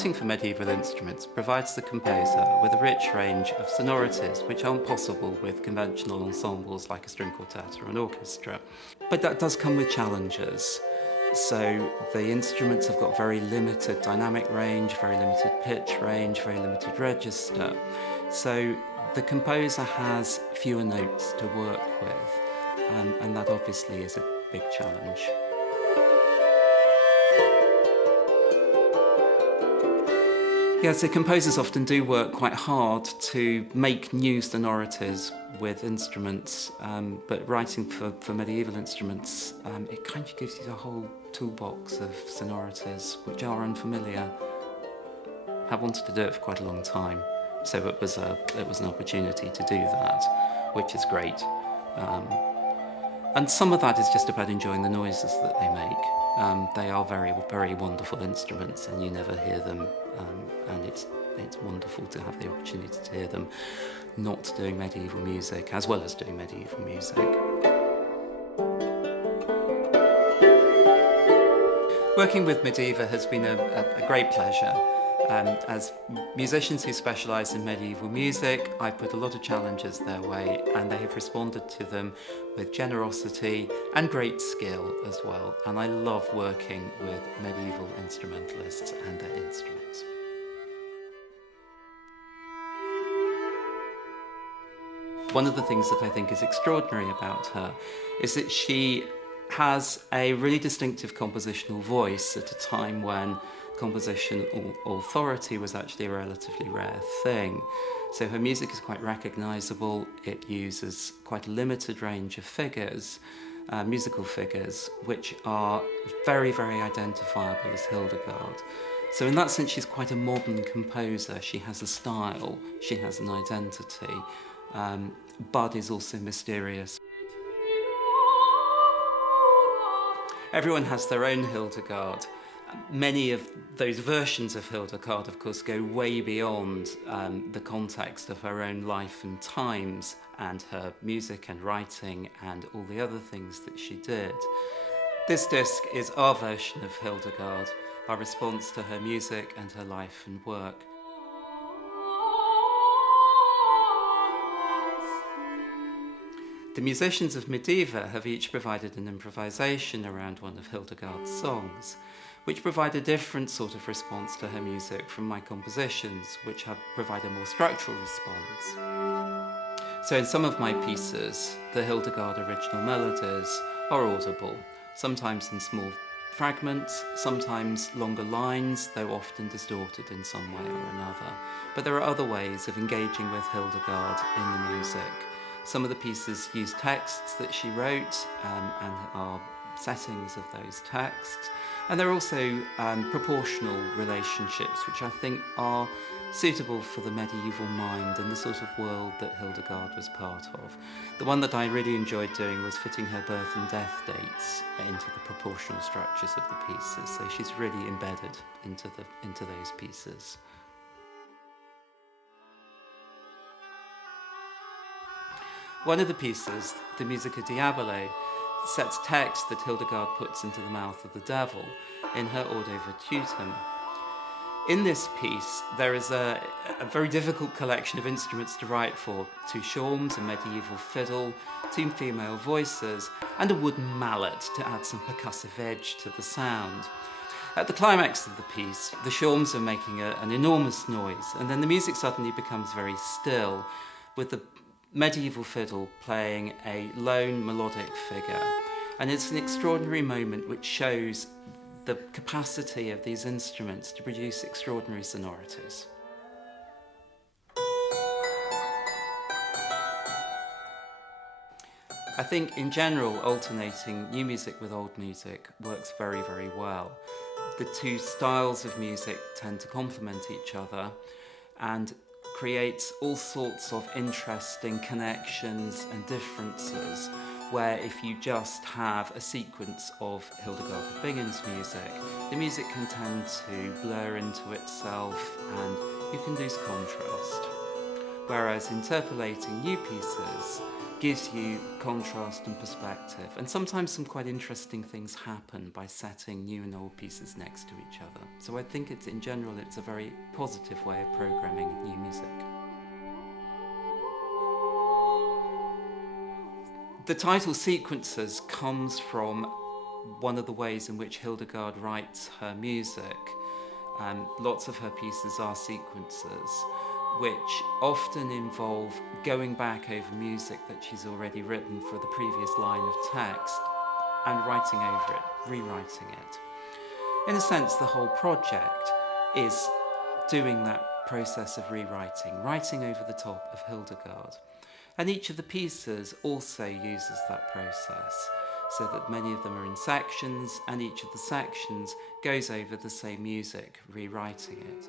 Writing for medieval instruments provides the composer with a rich range of sonorities which aren't possible with conventional ensembles like a string quartet or an orchestra. But that does come with challenges. So the instruments have got very limited dynamic range, very limited pitch range, very limited register. So the composer has fewer notes to work with, and that obviously is a big challenge. Yeah, so composers often do work quite hard to make new sonorities with instruments, but writing for medieval instruments, it kind of gives you a whole toolbox of sonorities which are unfamiliar. I've wanted to do it for quite a long time, so it was an opportunity to do that, which is great. And some of that is just about enjoying the noises that they make. They are very, very wonderful instruments, and you never hear them, and it's wonderful to have the opportunity to hear them not doing medieval music as well as doing medieval music. Working with Mediva has been a great pleasure. As musicians who specialise in medieval music, I put a lot of challenges their way, and they have responded to them with generosity and great skill as well. And I love working with medieval instrumentalists and their instruments. One of the things that I think is extraordinary about her is that she has a really distinctive compositional voice at a time when composition authority was actually a relatively rare thing. So her music is quite recognisable. It uses quite a limited range of figures, musical figures, which are very, very identifiable as Hildegard. So in that sense, she's quite a modern composer. She has a style, she has an identity, but is also mysterious. Everyone has their own Hildegard. Many of those versions of Hildegard, of course, go way beyond the context of her own life and times and her music and writing and all the other things that she did. This disc is our version of Hildegard, our response to her music and her life and work. The musicians of Mediva have each provided an improvisation around one of Hildegard's songs, which provide a different sort of response to her music from my compositions, which provide a more structural response. So in some of my pieces, the Hildegard original melodies are audible, sometimes in small fragments, sometimes longer lines, though often distorted in some way or another. But there are other ways of engaging with Hildegard in the music. Some of the pieces use texts that she wrote and are settings of those texts. And there are also proportional relationships, which I think are suitable for the medieval mind and the sort of world that Hildegard was part of. The one that I really enjoyed doing was fitting her birth and death dates into the proportional structures of the pieces. So she's really embedded into those pieces. One of the pieces, the Musica Diabolo, sets text that Hildegard puts into the mouth of the devil in her Ordo Virtutum. In this piece, there is a very difficult collection of instruments to write for: 2 shawms, a medieval fiddle, 2 female voices, and a wooden mallet to add some percussive edge to the sound. At the climax of the piece, the shawms are making an enormous noise, and then the music suddenly becomes very still, with the medieval fiddle playing a lone melodic figure. And it's an extraordinary moment which shows the capacity of these instruments to produce extraordinary sonorities. I think in general, alternating new music with old music works very, very well. The 2 styles of music tend to complement each other and creates all sorts of interesting connections and differences, where if you just have a sequence of Hildegard von Bingen's music, the music can tend to blur into itself and you can lose contrast. Whereas interpolating new pieces, gives you contrast and perspective. And sometimes some quite interesting things happen by setting new and old pieces next to each other. So I think in general, it's a very positive way of programming new music. The title Sequences comes from one of the ways in which Hildegard writes her music. Lots of her pieces are sequences, which often involve going back over music that she's already written for the previous line of text and writing over it, rewriting it. In a sense, the whole project is doing that process of rewriting, writing over the top of Hildegard. And each of the pieces also uses that process, so that many of them are in sections, and each of the sections goes over the same music, rewriting it.